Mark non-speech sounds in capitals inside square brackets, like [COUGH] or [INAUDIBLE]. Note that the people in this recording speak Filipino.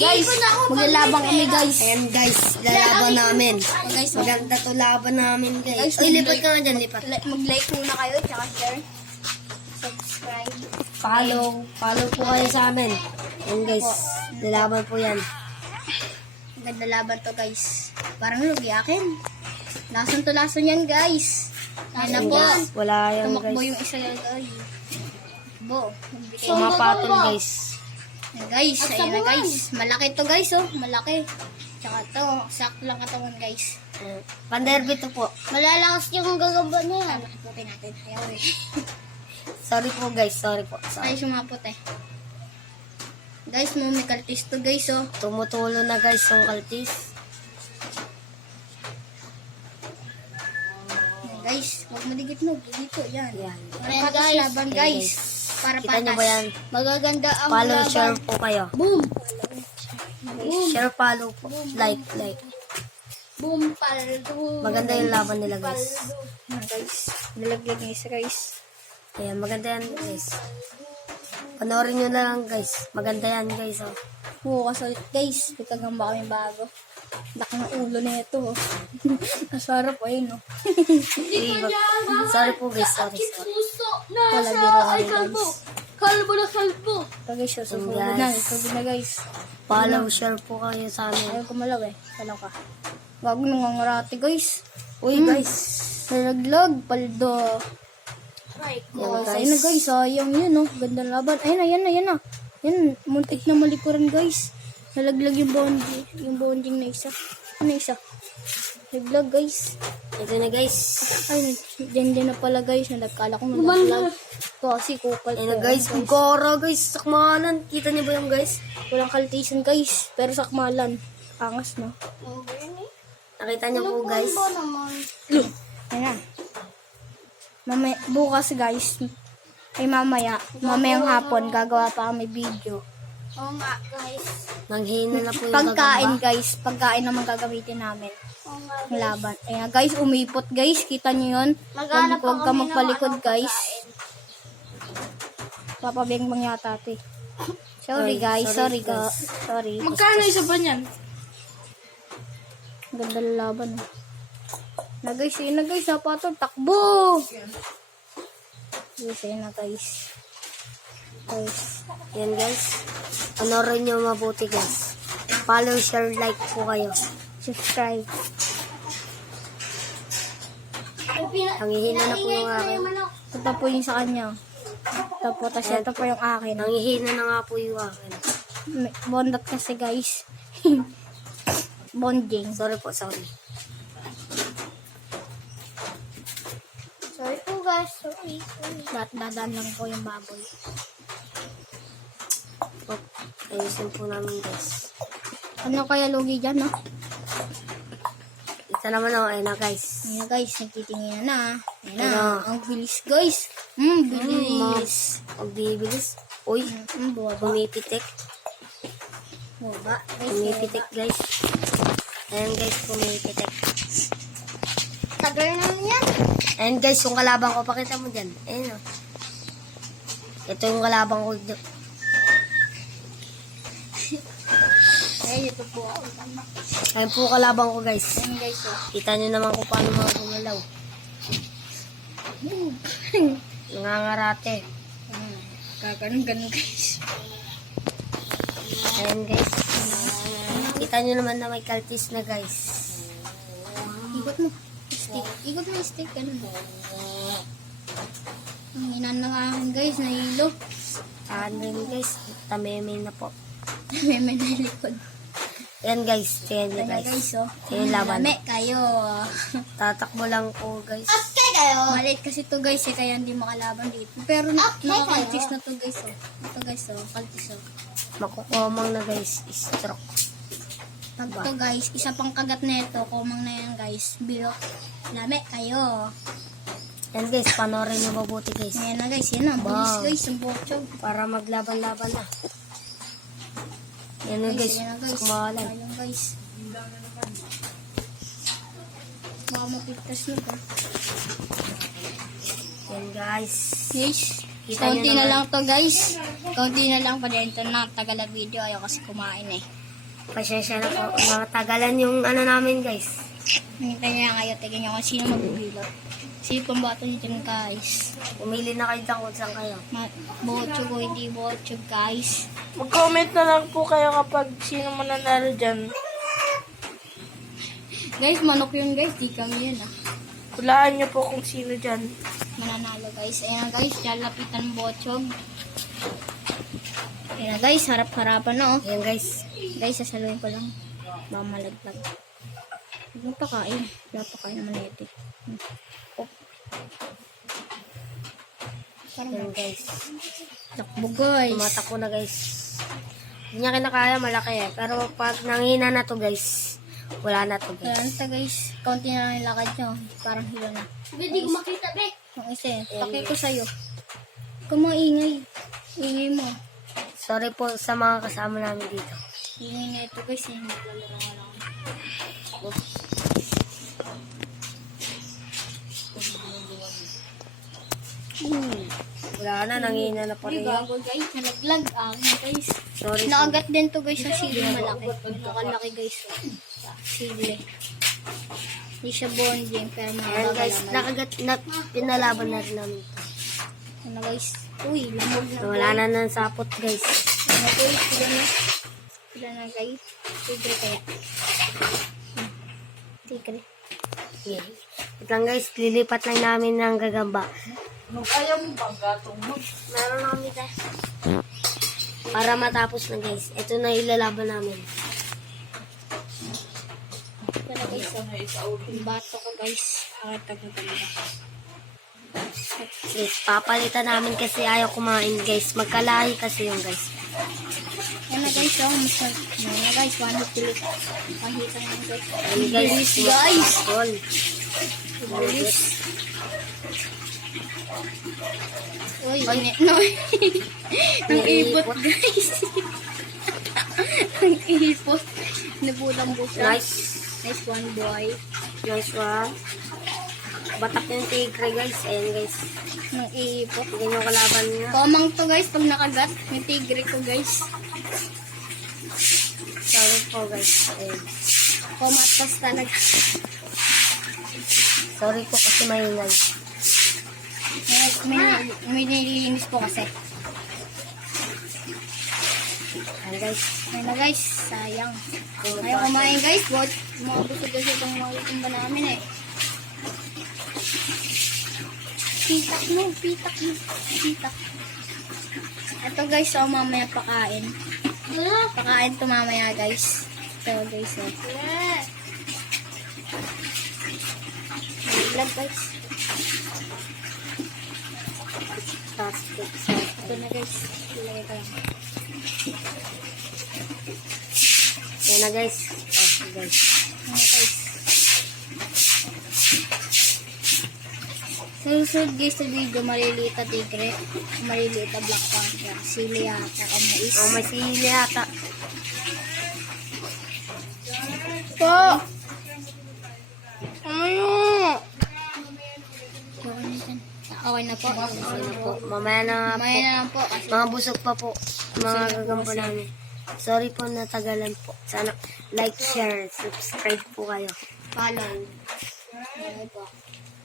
Guys, maglalabang kami guys. Ayan guys, lalaban namin. Guys, Maganda to laban namin guys. Guys, Uy, lipat mag-like- ka nga dyan, lipat. Like- Mag-like muna kayo, tsaka share. Subscribe. Follow, follow po kayo sa amin. Ayan guys, lalaban po yan. Ang ganda laban to guys. Parang lugi akin. Lason to lason yan guys. Ayan na Ayan po. guys, wala yan Tumakbo guys. yung isa yan guys. Bo, magbigay. Pumapatol guys. Ayan na guys. Malaki to guys oh, malaki. Tsaka to, sakto lang katawan guys. Ayan. Panderby to po. Malalakas yung gagamba niya. Puti natin. Ayaw eh. [LAUGHS] Sorry po guys, sorry po. Sorry. Ay, sumapot eh. Guys, mo may kaltis to guys oh. Tumutulo na guys yung kaltis. Guys, huwag madigit mo. Dito, yan. Yan. Ayan, guys. laban Ayan, guys. guys. Para Kita patas. ba yan? Magaganda ang Follow, laban. share po kayo. Boom! Share, follow po. Like, like. Boom! Paldo! Maganda yung laban nila guys. Ayan, guys. Nilagyan niya isa guys. Ayan, maganda yan guys. Panoorin nyo na lang guys. Maganda yan guys. Oh. Oo, kasi guys, may kagamba kami bago. Laki ng ulo na ito. Oh. [LAUGHS] Nasarap ayun oh. Sorry po guys, sorry, sorry. Biro kami guys. Kalbo na kalbo. Ito guys, Guys. na. Susubo na guys. Follow, share po kayo sa amin. Ayaw kumalaw eh. Salaw ka. Wag nangangarate guys. Uy guys. Nalaglag, paldo. Right. Yan Guys, guys. ayun na guys, sayang yun oh. Ganda laban. Ayun na, ayun na, ayun na. Yan, muntik na malikuran guys. Nalaglag yung bonding, yung bonding na isa. Ano isa? Naglag guys. Ito na guys. Ay, dyan dyan na pala guys. Nagkala ko nalaglag. Ito kasi kukal. Ayun na guys. Gora guys. Sakmanan. Kita niyo ba yung guys? Walang kaltisan guys. Pero sakmalan. Angas no. Nakita niyo po guys. Ayan na. Mamaya, bukas guys, ay mamaya, mamayang hapon, gagawa pa kami video. Oo nga, guys. Nanghina na po yung Pagkain gagamba. guys, pagkain naman gagamitin namin. Ang laban. Ayan guys, umipot guys, kita nyo yun. Maghanap Huwag- ka magpalikod ano, guys. Papabengbang yata ate. Sorry Ay, guys, sorry, sorry guys. Sorry. Magkano isa pa niyan? Ganda ng laban. oh. Na guys, yun na guys, napatol, takbo! Guys, ayun na guys. Guys, Yan guys. Panoorin niyo mabuti guys. Follow, share, like po kayo. Subscribe. Nanghihina na po yung akin. Ito po yung sa kanya. Ito po, tapos ito po yung akin. Nanghihina na nga po yung akin. Bondat kasi guys. [LAUGHS] Bonding. Sorry po, sorry. Sorry po guys, sorry. Dat dadan lang po yung baboy. Ayusin po namin guys. Ano kaya lugi dyan, no? Ito naman ako, ayun na guys. Ayan na guys, nagtitingin na. Ayan na, ang bilis guys. Hmm, bilis. Magbibilis. Uy, Hmm, buwaba. pumipitik. Buwaba. Guys, Pumipitik guys. Ayan guys, pumipitik. Tagal naman yan. Ayan guys, yung kalabang ko, pakita mo dyan. Ayan o. Ito yung kalabang ko. Ay, ito po ako. Ayan po kalabang ko guys. Ayan guys, oh. Kita nyo naman kung paano mga gumalaw. [LAUGHS] Nangangarate. Hmm. Gaganon-ganon guys. Ayan guys. Kita nyo naman na may kaltis na guys. Ikot mo. Stick. Ikot mo yung stick. Ganun. Ang inan ng akin guys, nahilo. Ano yun guys, tameme na po. may may nalikod. Ayan guys, tingnan nyo guys. guys, oh. Ayan laban. Lame kayo. Tatakbo lang po guys. Okay kayo. Maliit kasi to guys, eh, kaya hindi makalaban dito. Pero na, nakakaltis na to guys, oh. Ito guys, oh. Kaltis, oh. Makukomang na guys, stroke. Pag to guys, isa pang kagat na ito, kumang na yan guys. Bilo. Lame kayo. Ayan guys, panoorin nyo mabuti guys. Ayan na guys, yan na. Ang bilis Wow. guys, ang bochog. Para maglaban-laban na. Yan na guys, Ayan na guys. kumalan. Ayan guys. Baka mapigtas na to. Yan guys. Guys, Kita kaunti nyo na lang to guys. Kaunti na lang pa ito na. Tagal na video. Ayaw kasi kumain eh. Pasensya na po. Matagalan yung ano namin guys. Hintayin niya kayo, tingnan niyo kung sino magbibilot. Sino pang bato niyo dyan, guys? Pumili na kayo dyan kung saan kayo. Ma- bocho ko, hindi bocho, guys. Mag-comment na lang po kayo kapag sino mananalo dyan. [LAUGHS] Guys, manok yun, guys. Di kami yun, ah. Hulaan niyo po kung sino dyan. Mananalo, guys. Ayan, guys. Lalapitan ng bochog. Ayan, guys. Harap-harapan na, oh. Ayan guys. Guys, sasaluhin ko lang. Baka malaglag. Huwag mo pakain. Wala pa kain naman ito. Oh. Parang Ayan guys. takbo, guys. Tumatakbo na guys. Hindi niya kinakaya, malaki eh. Pero pag nangina na to guys, wala na to Ayan, guys. ito, guys. Kaunti na lang yung lakad nyo. Parang hilo na. Hindi ko makita, be. Yung isa, eh. Pakay ko sa'yo. Huwag ka maingay. Ingay mo. Sorry po sa mga kasama namin dito. Ingay na ito, guys. Naglalaro nga lang. Wala na, nangina na pa rin. bago, guys. Nalaglag. Akin, guys. Sorry. Nakagat din to guys sa sili malaki. Nakalaki guys. Sa sili. Hindi siya bonding pero Ayan guys, nakagat, na, pinalaban na rin namin ito. Ano guys? Uy, lamog na. Wala na ng sapot guys. Ano guys? Sila na. Sila na guys. Tigre kaya. Tigre. Yeah. Wait lang guys, lilipat lang namin ng gagamba. Ayaw mo bang gatong mo? Meron na kami guys. Para matapos na guys. Ito na ilalaban namin. Pero guys, oh. Yung bato ko guys. Akatag na talaga. Guys, papalitan namin kasi ayaw kumain guys. Magkalahi kasi yung guys. Na guys, oh. Mas. Yan na guys, one hit ulit. Pakita na guys. Ayun guys. Guys. Tol. Bilis. Uy, [LAUGHS] no. Ang ipot guys. Ang ipot. Nabulang busa. Nice. Nice one boy. Nice one. Batak yung tigre guys. Ayan guys. Ang ipot. Tignan yung kalaban niya. Komang to guys pag nakagat. Yung tigre ko guys. Sorry po guys. Ayan. Komatas talaga. Sorry po kasi maingay. May, may, may nililinis po kasi. Ayan guys. Ayun na guys. Sayang. Ayaw kumain guys. What? Mga busog kasi itong mga tumba namin eh. Pitak mo. Pitak mo. Pitak. Ito guys. So mamaya pakain. Pakain to mamaya guys. Ito guys. Oh. Vlog guys. Plastic. Ito na guys. Ilagay ko lang. Ayan na guys. Oh guys. Ano guys. Susunod guys sa video, maliliit na tigre, maliliit na black panther, sili yata, o mais. Oh, may sili ata. po! Ano Okay na po. Okay na po. Mamaya na po. Mamaya na lang po kasi Mga busog pa po. Mga gagampo namin. Sorry po natagalan po. Sana like, share, subscribe po kayo. follow. Okay po.